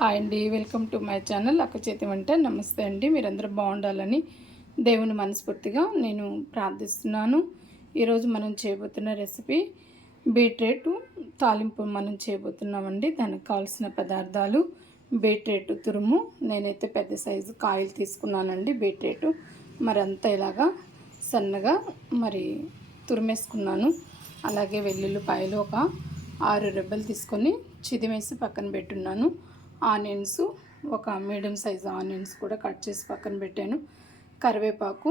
Hi అండి, welcome to my channel అక్క చేతి వంట. నమస్తే అండి. మీరందరూ బాగుండాలని దేవుని మనస్ఫూర్తిగా నేను ప్రార్థిస్తున్నాను. ఈరోజు మనం చేయబోతున్న రెసిపీ బీట్రూట్ తాలింపు మనం చేయబోతున్నామండి. దానికి కావాల్సిన పదార్థాలు: బీట్రూట్ తురుము, నేనైతే పెద్ద సైజు కాయలు తీసుకున్నానండి. బీట్రూట్ మరంతా ఇలాగా సన్నగా తురిమేసుకున్నాను. అలాగే వెల్లుల్లిపాయలు ఒక 6 రెబ్బలు తీసుకొని చిదిమేసి పక్కన పెట్టున్నాను. ఆనియన్స్ ఒక మీడియం సైజు ఆనియన్స్ కూడా కట్ చేసి పక్కన పెట్టాను. కరివేపాకు.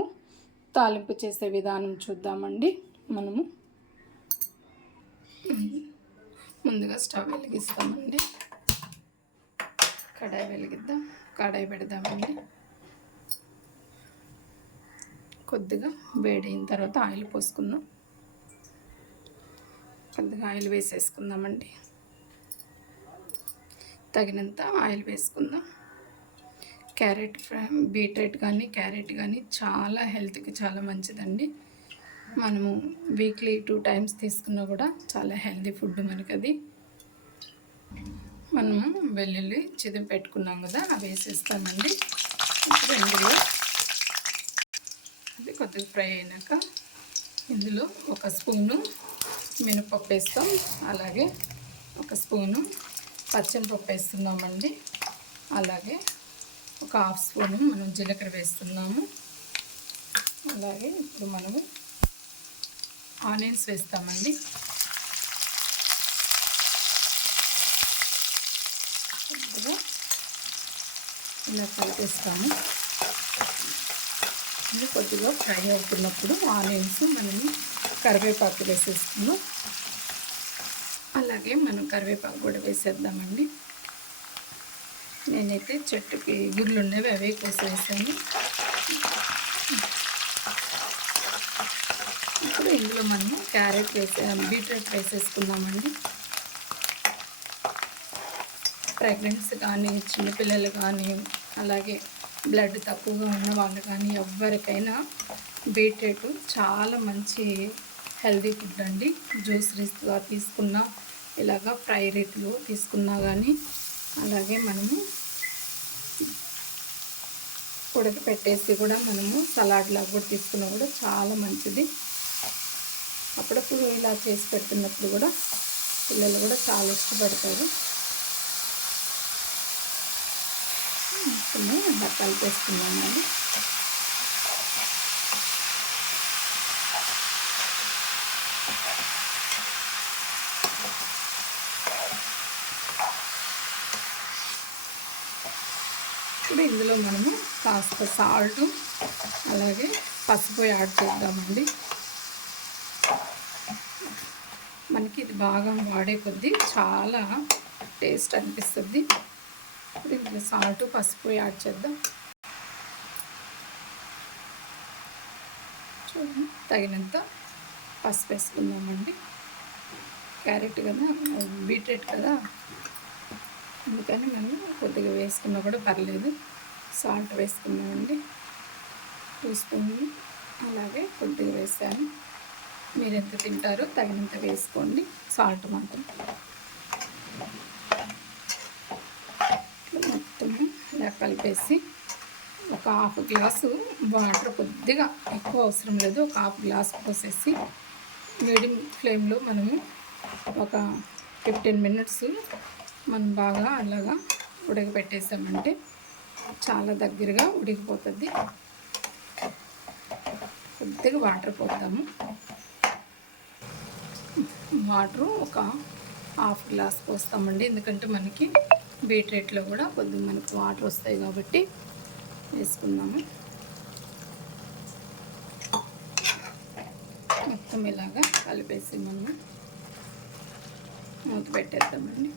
తాలింపు చేసే విధానం చూద్దామండి. మనము ముందుగా స్టవ్ వెలిగిస్తామండి. కడాయి పెడదామండి. కొద్దిగా వేడైన తర్వాత ఆయిల్ పోసుకుందాం. కొద్దిగా ఆయిల్ వేసేసుకుందామండి. తగినంత ఆయిల్ వేసుకుందాం. బీట్రూట్ కానీ క్యారెట్ కానీ చాలా హెల్త్కి చాలా మంచిదండి. మనము వీక్లీ 2 టైమ్స్ తీసుకున్నా కూడా చాలా హెల్తీ ఫుడ్ మనకి అది. మనము వెల్లుల్లి చిదిమి పెట్టుకున్నాం కదా, అవి వేసేస్తామండి. ఇప్పుడు ఇందులో అది కొద్దిగా ఫ్రై అయినాక ఇందులో ఒక స్పూను మినపప్పు వేస్తాం. అలాగే ఒక స్పూను పచ్చనిపప్పు వేస్తున్నామండి. అలాగే ఒక 1/2 స్పూను మనం జీలకర్ర వేస్తున్నాము. అలాగే ఇప్పుడు మనము ఆనియన్స్ వేస్తామండి. కొద్దిగా ఇలా కలిపేస్తాము. ఇది కొద్దిగా ఫ్రై అవుతున్నప్పుడు ఆనియన్స్ మనము కరివేపాకు వేసేస్తున్నాం. అలాగే మనం కరివేపాకు కూడా వేసేద్దామండి. నేనైతే చెట్టుకి గుర్లు ఉండేవి, అవే కోసి వేసాను. ఇప్పుడు ఇందులో మనము బీట్రూట్ వేసేసుకున్నామండి. ప్రెగ్నెన్సీ కానీ, చిన్నపిల్లలు కానీ, అలాగే బ్లడ్ తక్కువగా ఉన్న వాళ్ళు కానీ ఎవరికైనా బీట్రూట్ చాలా మంచి హెల్తీ ఫుడ్ అండి. జ్యూస్ రీతిగా తీసుకున్నా, ఇలాగా ఫ్రై రీతిలో తీసుకున్నా కానీ, అలాగే మనము ఉడకపెట్టేసి కూడా మనము సలాడ్లాగా కూడా తీసుకున్నా కూడా చాలా మంచిది. అప్పుడప్పుడు ఇలా చేసి పెడుతున్నప్పుడు కూడా పిల్లలు కూడా చాలా ఇష్టపడతారు. ఇలా కలిపేసుకున్నామండి. ఇప్పుడు ఇందులో మనము కాస్త సాల్ట్ అలాగే పసుపు యాడ్ చేద్దామండి. మనకి ఇది బాగా వాడే కొద్దీ చాలా టేస్ట్ అనిపిస్తుంది. ఇప్పుడు ఇందులో సాల్ట్ పసుపు యాడ్ చేద్దాం. చూడండి, తగినంత పసుపు వేసుకుందామండి. క్యారెట్ కదా, బీట్రూట్ కదా, అందుకని మనం కొద్దిగా వేసుకున్నా కూడా పర్లేదు. సాల్ట్ వేసుకున్నామండి, 2 స్పూన్లు. అలాగే కొద్దిగా వేసాను. మీరు ఎంత తింటారో తగినంత వేసుకోండి సాల్ట్ మాత్రం. మొత్తం ఇలా కలిపేసి ఒక 1/2 గ్లాసు వాటర్, కొద్దిగా ఎక్కువ అవసరం లేదు, ఒక 1/2 గ్లాసు పోసేసి మీడియం ఫ్లేమ్లో మనము ఒక 15 మినిట్స్ మనం బాగా అలాగా ఉడకపెట్టేసామంటే చాలా దగ్గరగా ఉడికిపోతుంది. కొద్దిగా వాటర్ పోద్దాము. వాటరు ఒక 1/2 గ్లాస్ పోస్తామండి, ఎందుకంటే మనకి బీట్రూట్లో కూడా కొద్దిగా మనకు వాటర్ వస్తాయి కాబట్టి వేసుకుందాము. మొత్తం ఇలాగా కలిపేసి మనం మూత పెట్టేద్దామండి.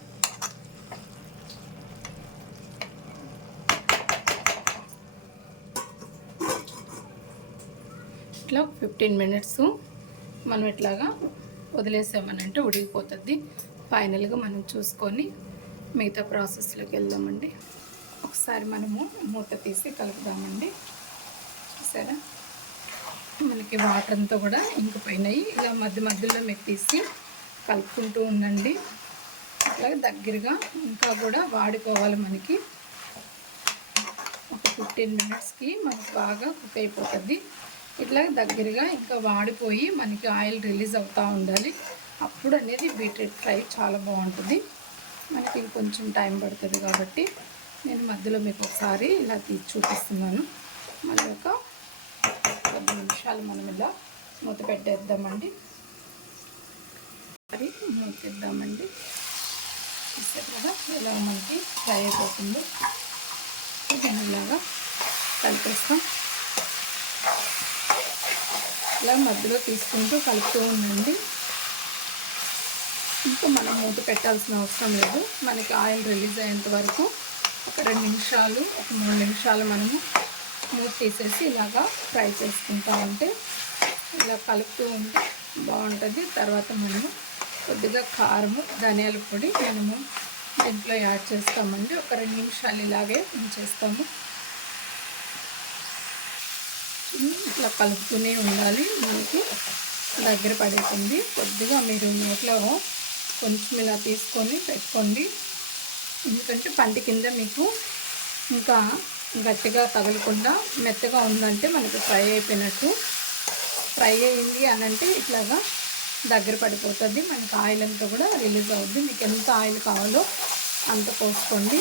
ఇట్లా 15 మినిట్స్ మనం ఇట్లాగా వదిలేసామనంటే ఉడికిపోతుంది. ఫైనల్గా మనం చూసుకొని మిగతా ప్రాసెస్లోకి వెళ్దామండి. ఒకసారి మనము మూత తీసి కలుపుదామండి. చూసారా, మనకి వాటర్ అంతా కూడా ఇంకిపోయినాయి. ఇలా మధ్య మధ్యలో మీకు తీసి కలుపుకుంటూ ఉండండి. ఇట్లాగే దగ్గరగా ఇంకా కూడా వాడిపోవాలి. మనకి ఒక 15 మినిట్స్కి మనకి బాగా కుక్ అయిపోతుంది. ఇట్లాగే దగ్గరగా ఇంకా వాడిపోయి మనకి ఆయిల్ రిలీజ్ అవుతూ ఉండాలి. అప్పుడు అనేది బీట్రూట్ ఫ్రై చాలా బాగుంటుంది. మనకి ఇంకొంచెం టైం పడుతుంది కాబట్టి నేను మధ్యలో మీకు ఒకసారి ఇలా తీసి చూపిస్తున్నాను. మళ్ళీ ఒక 10 నిమిషాలు మనం ఇలా మూత పెట్టేద్దామండి. మరి మూతేద్దామండి. చూసారు కదా ఇలా మనకి ఫ్రై అయిపోతుంది. దాన్ని ఇలాగా కలిపేస్తాం. ఇలా మధ్యలో తీసుకుంటూ కలుపుతూ ఉండండి. ఇంకా మనం మూత పెట్టాల్సిన అవసరం లేదు. మనకి ఆయిల్ రిలీజ్ అయ్యేంత వరకు ఒక 2 నిమిషాలు, ఒక 3 నిమిషాలు మనము మూత తీసేసి ఇలాగా ఫ్రై చేసుకుంటా ఉంటే ఇలా కలుపుతూ ఉంటే బాగుంటుంది. తర్వాత మనము కొద్దిగా కారము, ధనియాల పొడి మనము దీంట్లో యాడ్ చేస్తామండి. ఒక 2 నిమిషాలు ఇలాగే ఉంచేస్తాము. ఇట్లా కలుపుతూనే ఉండాలి. మనకి దగ్గర పడేస్తుంది. కొద్దిగా మీరు నోట్లో కొంచెం ఇలా తీసుకొని పెట్టుకోండి. ఎందుకంటే పంట కింద మీకు ఇంకా గట్టిగా తగలకుండా మెత్తగా ఉందంటే మనకు ఫ్రై అయిపోయినట్టు. ఫ్రై అయింది అని అంటే ఇట్లాగా దగ్గర పడిపోతుంది. మనకి ఆయిల్ అంతా కూడా రిలీజ్ అవుద్ది. మీకు ఎంత ఆయిల్ కావాలో అంత పోసుకోండి.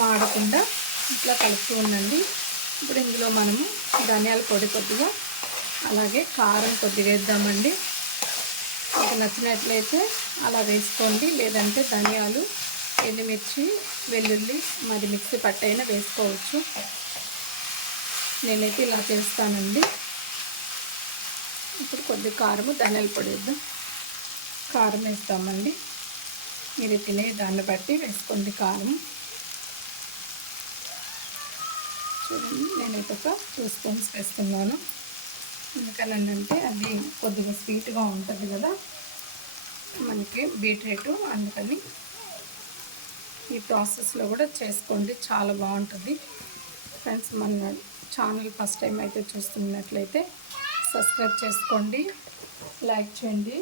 మాడకుండా ఇట్లా కలుపుతూ ఉండండి. ఇప్పుడు ఇందులో మనము ధనియాల పొడి కొద్దిగా, అలాగే కారం కొద్దిగా వేద్దామండి. మీకు నచ్చినట్లయితే అలా వేసుకోండి. లేదంటే ధనియాలు, ఎండుమిర్చి, వెల్లుల్లి మరి మిక్సీ పట్టైనా వేసుకోవచ్చు. నేనైతే ఇలా చేస్తానండి. ఇప్పుడు కొద్దిగా కారము, ధనియాల పొడి వేద్దాం. కారం వేస్తామండి. మీరు తినే దాన్ని బట్టి వేసుకోండి కారం. చూడండి, నేనైతే ఒక 2 స్పూన్స్ వేస్తున్నాను. ఎందుకనంటే అది కొద్దిగా స్వీట్గా ఉంటుంది కదా మనకి బీట్రూట్, అందుకని ఈ ప్రాసెస్లో కూడా చేసుకోండి, చాలా బాగుంటుంది. ఫ్రెండ్స్, మన ఛానల్ ఫస్ట్ టైం అయితే చూస్తున్నట్లయితే సబ్స్క్రైబ్ చేసుకోండి, లైక్ చేయండి,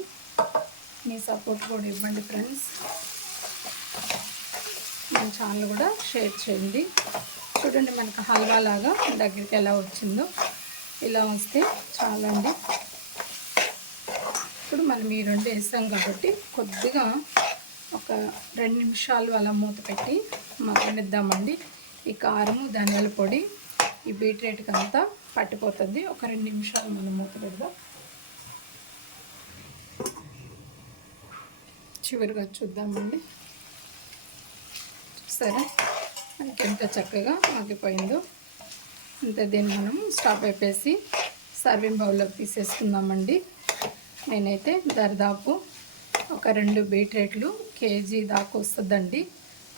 మీ సపోర్ట్ కూడా ఇవ్వండి ఫ్రెండ్స్. మన ఛానల్ కూడా షేర్ చేయండి. చూడండి, మనకు హల్వా లాగా దగ్గరికి ఎలా వచ్చిందో. ఇలా వస్తే చాలండి. ఇప్పుడు మనం ఈ 2 వేసాం కాబట్టి కొద్దిగా ఒక 2 నిమిషాలు అలా మూత పెట్టి మగ్గనిద్దామండి. ఈ కారము, ధనియాల పొడి ఈ బీట్రూట్కి అంతా పట్టిపోతుంది. ఒక 2 నిమిషాలు మనం మూత పెడదాం. చివరిగా చూద్దామండి. చూసారా మనకి ఎంత చక్కగా మగ్గిపోయిందో. అంతే, దీన్ని మనం స్టవ్ అయిపోయి సర్వింగ్ బౌల్లోకి తీసేసుకుందామండి. నేనైతే దరిదాపు ఒక 2 బీట్రూట్లు కేజీ దాకా వస్తుందండి.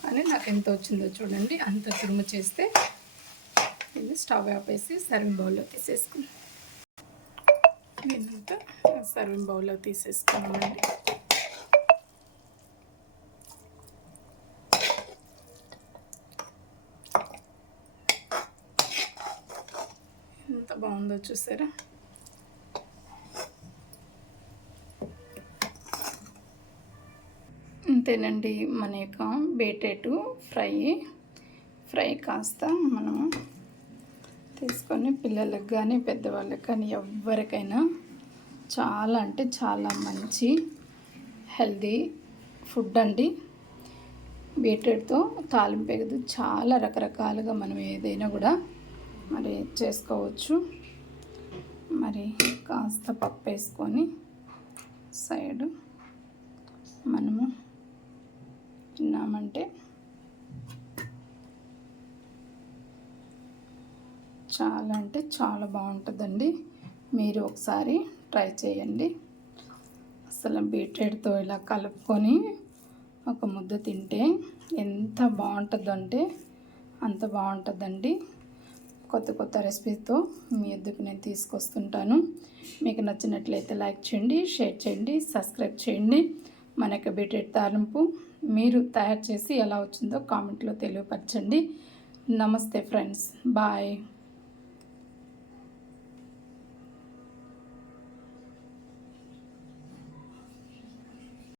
కానీ నాకు ఎంత వచ్చిందో చూడండి. అంత తురుము చేస్తే దీన్ని స్టవ్ ఆపేసి సర్వింగ్ బౌల్లో తీసేసుకున్నాం. దీనంతా సర్వింగ్ బౌల్లో తీసేసుకున్నామండి. ఎంత బాగుందో చూసారా. అంతేనండి, మన యొక్క బీట్రూట్ ఫ్రై కాస్త మనం తీసుకొని పిల్లలకు కానీ పెద్దవాళ్ళకి కానీ ఎవరికైనా చాలా అంటే చాలా మంచి హెల్దీ ఫుడ్ అండి. బీట్రూట్తో తాలింపు ఎగదు చాలా రకరకాలుగా మనం ఏదైనా కూడా మరి చేసుకోవచ్చు. మరి కాస్త పప్పు వేసుకొని సైడు మనము తిన్నామంటే చాలా అంటే చాలా బాగుంటుందండి. మీరు ఒకసారి ట్రై చేయండి. అసలు బీట్రూట్తో ఇలా కలుపుకొని ఒక ముద్ద తింటే ఎంత బాగుంటుందంటే అంత బాగుంటుందండి. కొత్త కొత్త రెసిపీతో మీ ఎద్దుకు నేను తీసుకొస్తుంటాను. మీకు నచ్చినట్లయితే లైక్ చేయండి, షేర్ చేయండి, సబ్స్క్రైబ్ చేయండి. మన యొక్క బీట్రూట్ తాలింపు మీరు తయారు చేసి ఎలా వచ్చిందో కామెంట్లో తెలియపరచండి. నమస్తే ఫ్రెండ్స్, బాయ్.